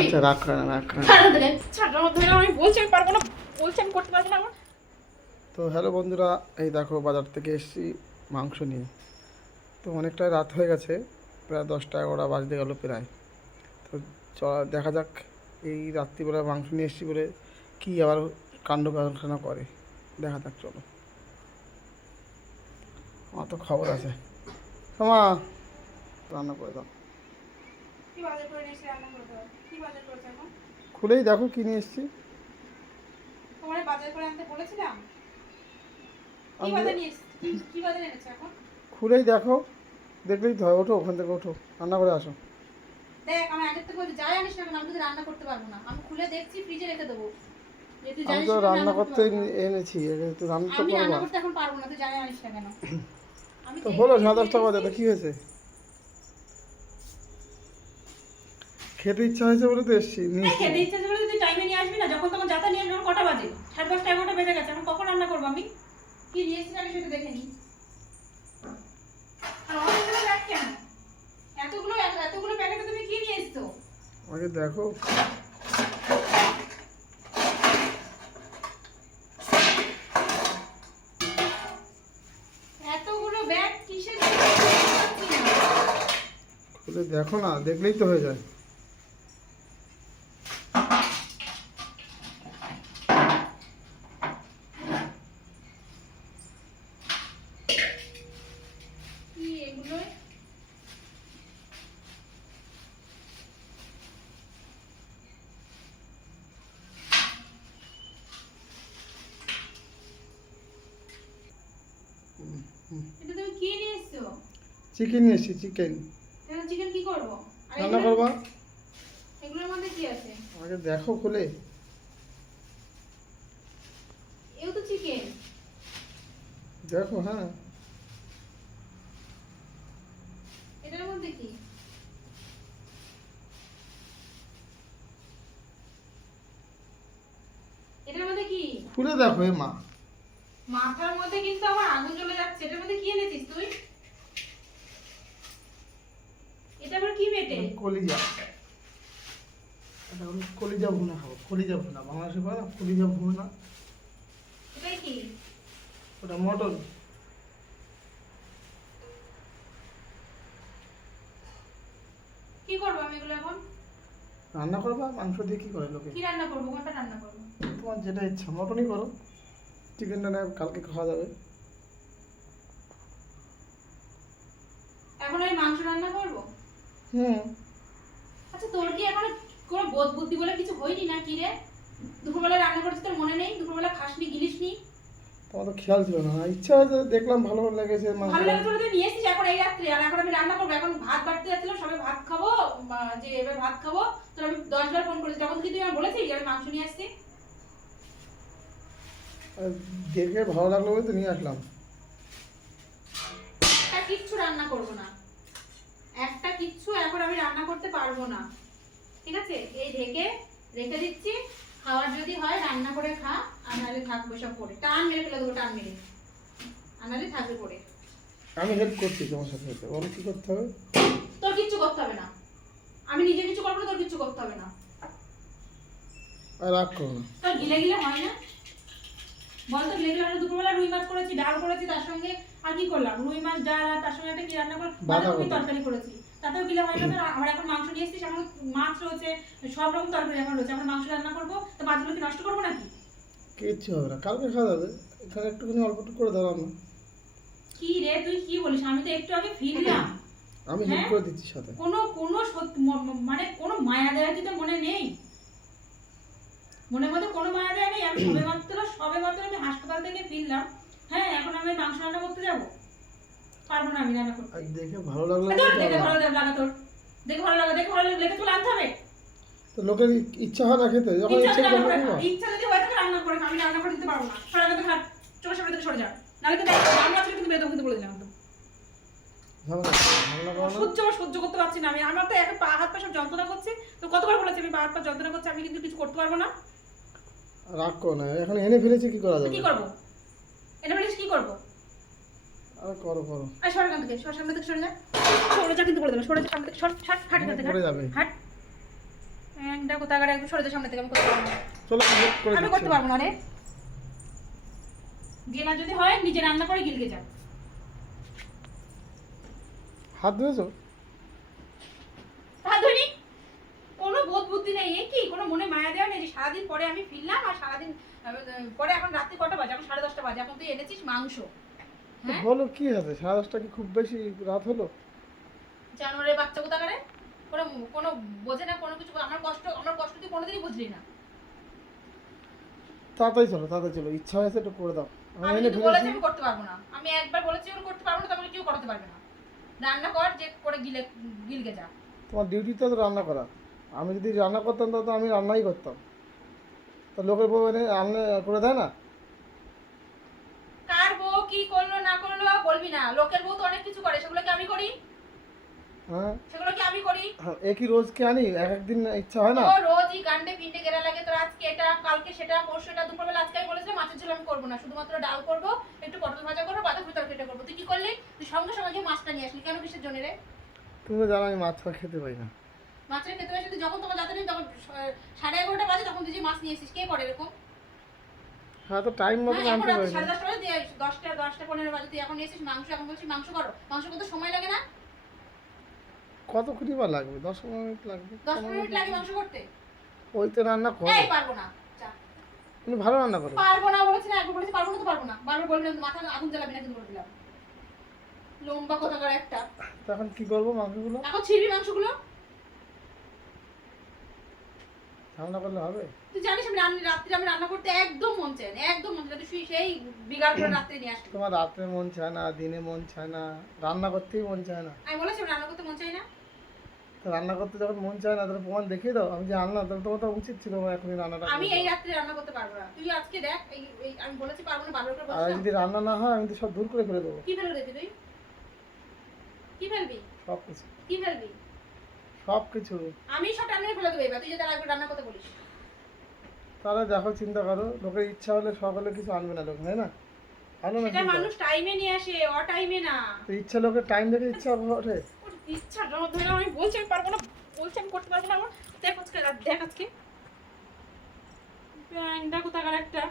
আচ্ছা রাখ না রাখ না ছাড়ো থেকে ছাড়ো আমার ধরে আমি বলছি আমি পারব না বলছি আমি করতে পারব না আমার। তো হ্যালো বন্ধুরা এই দেখো বাজার থেকে এসেছি মাংস নিয়ে। তো অনেকটাই রাত হয়ে গেছে প্রায় দশটা এগারোটা বাজতে গেল প্রায়। তো দেখা যাক এই রাত্রিবেলা মাংস নিয়ে এসেছি বলে কী আবার কাণ্ড কারখানা করে। দেখা যাক চলো। আমার তো খবর আছে। মা রান্না করে দাও। বাজার করে নিয়েছি রান্না করতে হবে কি বাজার করেছে এখন? খুলেই দেখো কী নিয়ে এসেছি। তোমার বাজার করে আনতে বলেছিলাম? কি বাজার নিয়ে এসেছি কি বাজার এনেছো এখন? খুলেই দেখো দেখলেই তো ওঠো ওখান থেকে ওঠো রান্না করে আসো। দেখ আমি আগের থেকে যাই আনিস না আমি যদি রান্না করতে পারব না। আমি খুলে দেখছি ফ্রিজে রেখে দেবো। আমি তো রান্না করতে এনেছি তো রান্না তো আমি রান্না করতে এখন পারব না তুই যাই আনিস না কেন? তো হলো সাড়ে দশটা বাজে তো। কী হয়েছে? খেতে ইচ্ছা হয়েছে বলে তো এসছি নিয়েছি খেতে ইচ্ছে ছিল তুই টাইমে নিয়ে আসবি না। যখন তখন যাতা নিয়ে আসবি কটা বাজে? সাড়ে দশটা এগারোটা বেজে গেছে। এখন কখন রান্না করব আমি? কি নিয়ে এসেছিস আগে সেটা দেখে নিই এতগুলো এতগুলো প্যাকেটে তুমি কি নিয়ে এসছো? আগে দেখো। দেখো না দেখলেই তো হয়ে যায়। কি এগুলো? এটা তুমি কি নিয়ে এসছো? চিকেন নিয়ে এসছি চিকেন চিকেন কি করব? রান্না করবা? এগুলোর মধ্যে কি আছে? আগে দেখো খুলে। এও তো চিকেন দেখো হ্যাঁ। এটার মধ্যে কি? এটার মধ্যে কি? খুলে দেখো এ মা। মাথার মধ্যে কিন্তু আমার আগুন জ্বলে যাচ্ছে। এটার মধ্যে কি এনেছিস তুই? এটা আবার কি বেটে? কলিজা। এটা আমি কলিজা ভুনা খাব কলিজা ভুনা। বাংলাদেশে বলে না কলিজা ভুনা। এটাই কি? ওটা মটন। কি করব আমি এগুলো এখন? রান্না করবা মাংস দিয়ে কী করে লোকে? কি রান্না করব? কোনটা রান্না করব? তোমার যেটা ইচ্ছা মটনই করো। চিকেনটা না কালকে খাওয়া যাবে। এখন আমি মাংস রান্না করব? হুম। আচ্ছা তোর কি এখন কোনো বোধ বুদ্ধি বলে কিছু হয়নি না কি রে? দুপুরবেলা রান্না করেছিস তোর মনে নেই? দুপুরবেলা খাসনি গিলিসনি? তোমার তো খেয়াল ছিল না। ইচ্ছা হয়েছে দেখলাম ভালো ভালো লেগেছে ভালো লাগে তোরা নিয়ে এসেছিস এখন এই রাত্রে আর এখন আমি রান্না করব। এখন ভাত বাড়তে যাচ্ছিলাম সবাই ভাত খাব যে এবার ভাত খাব। তোর আমি দশ বার ফোন করেছি। তখন কি তুই আমার বলেছিস যে আমি মাংস নিয়ে আসছি। দেখে ভালো লাগল বলে তো নিয়ে আসলাম। একটা কিচ্ছু রান্না করব না। একটা কিচ্ছু এখন আমি রান্না করতে পারব না। ঠিক আছে? এই ঢেকে রেখে দিচ্ছি। খাওয়ার যদি হয় রান্না করে খা আর নাহলে থাকবে সব করে টান মেরে ফেলে দেবো টান মেরে। আর নাহলে থাকবে পড়ে আমি হেল্প করছি তোমার সাথে সাথে। বলো কী করতে হবে? তোর কিচ্ছু করতে হবে না। আমি নিজে কিছু করব তোর কিচ্ছু করতে হবে না। আর রাগ করো না। তোর গিলে গিলে হয় না? বল তো গিলে গিলে? দুপুরবেলা রুই মাছ করেছি ডাল করেছি তার সঙ্গে আর কি করলাম? রুই মাছ ডাল আর তার সঙ্গে একটা কি রান্না করলাম। বাঁধাকপি। তরকারি করেছি। তাতেও গিলে হয় না আমার এখন মাংস নিয়ে এসেছিস এখন মাছ রয়েছে সব রকম তরকারি এখন রয়েছে এখন মাংস রান্না করব তো মাছগুলো কি নষ্ট করব নাকি? কিচ্ছু হবে না কালকে খাওয়া যাবে এখানে একটুখানি অল্প একটু করে দাও না কি রে তুই কি বলিস? আমি তো একটু আগে ফিরলাম। আমি হেল্প হ্যাঁ? করে দিচ্ছি সাথে। কোনো কোনো মানে কোনো মায়া দেওয়া কি তো মনে নেই? মনের মধ্যে কোনো মায়া দেওয়া নেই আমি সবে মাত্র সবে মাত্র আমি হাসপাতাল থেকে ফিরলাম। হ্যাঁ এখন আমি মাংস রান্না করতে যাব। পারব না আমি রান্না করতে। দেখে ভালো লাগল দেখে ভালো লাগা তোর। দেখে ভালো লাগা দেখে ভালো লাগা দেখে তুলে আনতে হবে। তো লোকের ইচ্ছা হয় না খেতে যখন ইচ্ছা করে ইচ্ছা যদি হয় তাহলে রান্না করে আমি রান্না করে দিতে পারব না। সরে গেতে খাট চোখের সামনে থেকে সরে যা। নাহলে কিন্তু রান্না থেকে কিন্তু বেদম কিন্তু বলে দিলাম তো সহ্য আমার সহ্য করতে পারছি না আমি। আমার তো একটা পা হাত পা সব যন্ত্রণা করছে। তো কতবার বলেছি আমি পা হাত পা যন্ত্রণা করছে আমি কিন্তু কিছু করতে পারব না। রাগ করো না এখন এনে ফেলেছি কি করা যাবে কি করব? এনে বলিস কি করব? আরে করো করো। আর সর এখান থেকে সর সামনে থেকে সরে যা। সরে যা কিন্তু বলে দেবে সরে যা সামনে থেকে সর হাট হাট এখান থেকে পড়ে যাবে। হাট। ব্যাংকটা কোথাকার একটু সরে যা সামনে থেকে আমি করতে পারব চলো আমি help করে আমি দিচ্ছি। করতে পারব না রে। গেলা যদি হয় নিজে রান্না করে গিলকে যা। হাত ধুয়েছো? তা ধরি কোনো বোধ বুদ্ধি নেই এ কি? কোনো মনে মায়া দেওয়া নেই যে সারাদিন পরে আমি ফিরলাম আর সারাদিন পরে এখন রাত্রি কটা বাজে? এখন সাড়ে দশটা বাজে এখন তুই এনেছিস মাংস। হলো কি আছে? সাড়ে দশটা কি খুব বেশি রাত হলো? জানোয়ারের বাচ্চা কোথাকারে কোনো কোনো বোঝে না কোনো কিছু আমার কষ্ট আমার কষ্ট তুই কোনোদিনই বুঝলি না। তাড়াতাড়ি চলো তাড়াতাড়ি চলো। ইচ্ছা হয়েছে একটু করে দাও। আমি আমি কিন্তু বলেছি আমি করতে পারব না। আমি একবার বলেছি ওর করতে পারব না তাহলে কেউ করতে পারবে না। রান্না কর যে করে গিলে গিলকে যা। তোমার ডিউটিটা তো রান্না করা। আমি যদি রান্না করতাম তাহলে তো আমি রান্নাই করতাম। তো লোকের বউ এনে রান্না করে দেয় না কার বউ কি করল না করল বলবি না। লোকের বউ তো অনেক কিছু করে সেগুলো কি আমি করি? হ্যাঁ। সেগুলো কি আমি করি? হ্যাঁ, এ রোজ কি আনি? এক একদিন ইচ্ছা হয় না? ও রোজই গান্ডে পিন্ডে গেরা লাগে। তোর আজকে এটা কালকে সেটা পরশু এটা দুপুরবেলা আজকে আমি বলেছিলাম মাছের ঝোল আমি করব না। শুধুমাত্র ডাল করব একটু পটল ভাজা করব বাঁধাকপি তরকারিটা করব। তুই কি করলি? তুই সঙ্গে সঙ্গে মাছটা নিয়ে আসলি। কেন কিসের জন্য রে? তুমি জানো আমি মাছ খেতে পারি না। মাছটা খেতে তুই যখন তোমার যাতে নেই তখন সাড়ে এগারোটা বাজে তখন তুই যে মাছ নিয়ে এসিস কে করে এরকম? হ্যাঁ তো টাইম মতো হ্যাঁ, আনতে রাত পারি সাড়ে দশটা বাজে দশটা দশটা পনেরো বাজে তুই এখন এসিস মাংস এখন বলছিস মাংস করো। মাংস করতে সময় লাগে না? কত কুড়ি বার লাগবে? দশ পনেরো মিনিট লাগবে। দশ মিনিট লাগে মাংস করতে? ওই তো রান্না করো। এই পারব না। তুমি ভালো রান্না করো। পারব না বলেছি না একবার বলেছি পারব না তো পারব না। বারবার বলবি না, মাথা আগুন জ্বালাবি না কিন্তু বলে দিলাম। লম্বা কথা করে একটা। তো এখন কি করব মাংসগুলো? এখন ছিড়বি মাংসগুলো? রান্না করলে হবে? তুই জানিস আমি রান্না রাত্রে আমি রান্না করতে একদম মন চাই না একদম মন চাই না। তুই সেই বিগাড় করে রাত্রে নিয়ে আসবি। তোমার রাত্রে মন চায় না দিনে মন চায় না রান্না করতেই মন চায় না। আমি বলেছি রান্না করতে মন চাই না। তো রান্না করতে যখন মন চায় না তাহলে প্রমাণ দেখিয়ে দাও আমি যে আনলাম তাহলে তোমার তো উচিত ছিল আমার এখনই রান্নাটা আমি এই রাত্রে রান্না করতে পারব না। তুই আজকে দেখ এই আমি বলেছি পারব না বারবার করে আর যদি রান্না না হয় আমি তো সব দূর করে ফেলে দেবো। কি ফেলবি তুই? কি ফেলবি? সব কিছু। কি ফেলবি? সব কিছু আমি সব রান্না ফেলে দেবো এবার তুই যদি আরেকবার রান্না করতে বলিস। তাহলে দেখো চিন্তা করো লোকের ইচ্ছা হলে সকালে কিছু আনবে না লোক তাই না? আনো না সেটা মানুষ টাইমে নিয়ে আসে অ টাইমে না। তো ইচ্ছা লোকের টাইম দেখে ইচ্ছা ওঠে? ইচ্ছা ধরে আমি বলছি আমি পারব না বলছি আমি করতে পারব না আমার। দেখ আজকে রাত দেখ আজকে। ব্যাংকটা কোথাকার একটা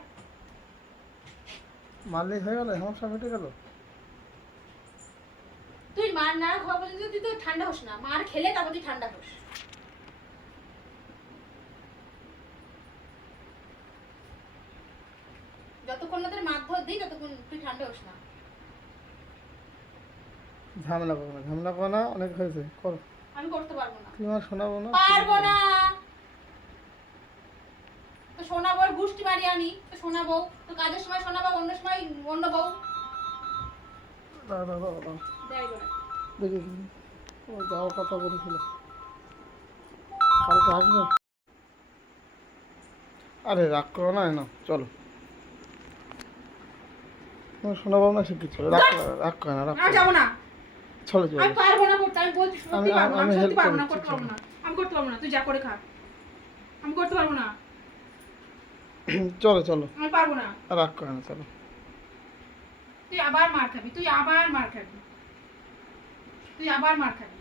মারলেই হয়ে গেল সমস্যা মিটে গেল। মার না খাওয়া পর্যন্ত তুই তো ঠান্ডা হোস না। মার খেলে তারপর তুই ঠান্ডা হোস। যতক্ষণ না তোর দিই ততক্ষণ তুই ঠান্ডা হোস না। ঝামেলা করো না ঝামেলা করো না অনেক হয়েছে করো। আমি করতে পারব না। তুমি আর শোনাবো না পারব না। তো শোনাবো আর গুষ্টি মারি আমি তো শোনাবো। তো কাজের সময় শোনাবো অন্য সময় অন্য বউ। দেখি যাওয়ার কথা বলেছিল। কালকে আসবে? আরে রাগ করো না না চলো। শোনাবো না সে কিছু রাগ করো- রাগ করে না রাগ করো না। চলো চলো। আমি পারব না করতে আমি বলছি সত্যি আমি- পারব না আমি আমি সত্যি পারব না করতে পারব না। আমি করতে পারব না তুই যা করে খা। আমি করতে পারব না। চলো চলো। আমি পারব না। রাগ করে না চলো। তুই আবার মার খাবি তুই আবার মার খাবি। তুই আবার মার খাবি।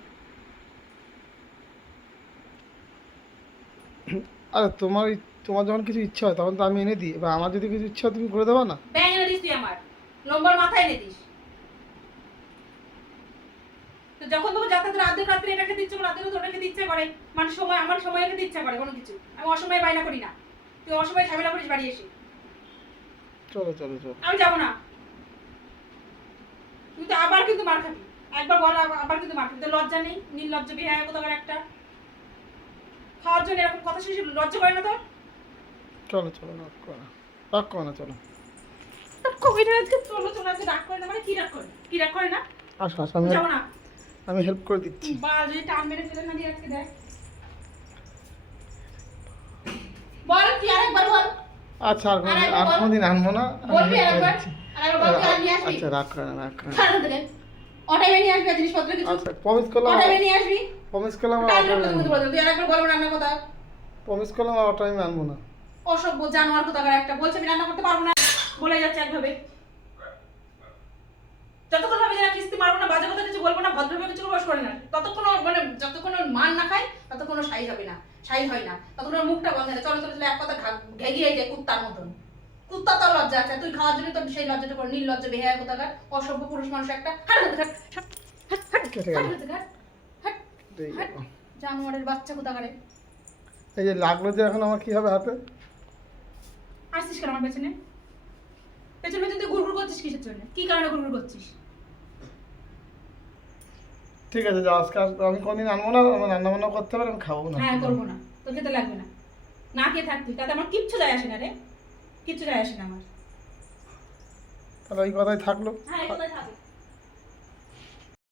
আরে তোমার তোমার যখন কিছু ইচ্ছা হয় তখন তো আমি এনে দিই। এবার আমার যদি কিছু ইচ্ছা হয় তুমি করে দেবা না? ব্যাং এনে দিস তুই আমার। নম্বর মাথায় এনে দিস। তো যখন তোমার যাতায়াত রাতের রাত্রে এটা খেতে ইচ্ছে করে রাতে ওটা খেতে ইচ্ছে করে। মানে সময় আমার সময় খেতে ইচ্ছা করে কোনো কিছু। আমি অসময়ে বাইনা করি না। তুই অসময়ে ঝামেলা করিস বাড়ি এসে। চলো চলো চলো। আমি যাব না। তুই তো আবার কিন্তু মার খাবি। একবার বল আবার- কিন্তু তো লজ্জা নেই নির্লজ্জ বিহায় কোথাও একটা। খাওয়ার জন্য এরকম কথা শুনে লজ্জা করে না তোর চলো চলো রাগ করো না। রাগ করো না চলো। কবিটা আজকে চলো চলো আজকে রাগ করে না মানে কি রাগ করে? কি রাগ করে না? আসো আসো আমি হেল্প করে দিচ্ছি। আচ্ছা আর। কোনোদিন আনব না আচ্ছা রাগ করে না অটাইমে নিয়ে আসবি জিনিসপত্র কিছু? আচ্ছা প্রমিস করলাম অটাইমে নিয়ে আসবি? প্রমিস করলাম আর টাইম অটাইমে মধ্যে আনব বল তুই আরেকবার বলব রান্না কথা। প্রমিস করলাম আর অটাইমে আনব না। অসভ্য জানোয়ার কোথাকার একটা। বলছে আমি রান্না করতে পারব না। বলে যাচ্ছে একভাবে। যতক্ষণ ভাবে যে কিস্তি মারবো না বাজে কথা কিছু বলব না ভদ্রভাবে কিছু বস করে না। ততক্ষণ মানে যতক্ষণ মান না খায় ততক্ষণ সাইজ হবে না। সাইজ হয় না। ততক্ষণ মুখটা বন্ধ হয় চলো চলো চলো এক কথা ঘেগিয়ে যায় কুত্তার মতন। কুত্তা তো লজ্জা আছে তুই খাওয়ার জন্য তোর সেই লজ্জাটা করে নির্লজ্জ বেহায়া কোথাকার অসভ্য পুরুষ মানুষ একটা। জানোয়ারের বাচ্চা কোথাকারে এই যে লাগল যে এখন আমার কি হবে হাতে? আসছিস কেন আমার পেছনে? পেছনে তুই গুড়গুড় করছিস কিসের জন্য? কি কারণে গুড়গুড় করছিস? ঠিক আছে যাও আজকে আমি কোনদিন আনব না আমার রান্না বান্না করতে পারে আমি খাব না। হ্যাঁ করব না তোর খেতে লাগবে না। না খেয়ে থাক তুই তাতে আমার কিচ্ছু যায় আসে না রে। কিচ্ছু যায় আসে না আমার। তাহলে ওই কথাই থাকল। হ্যাঁ এই কথাই থাকবে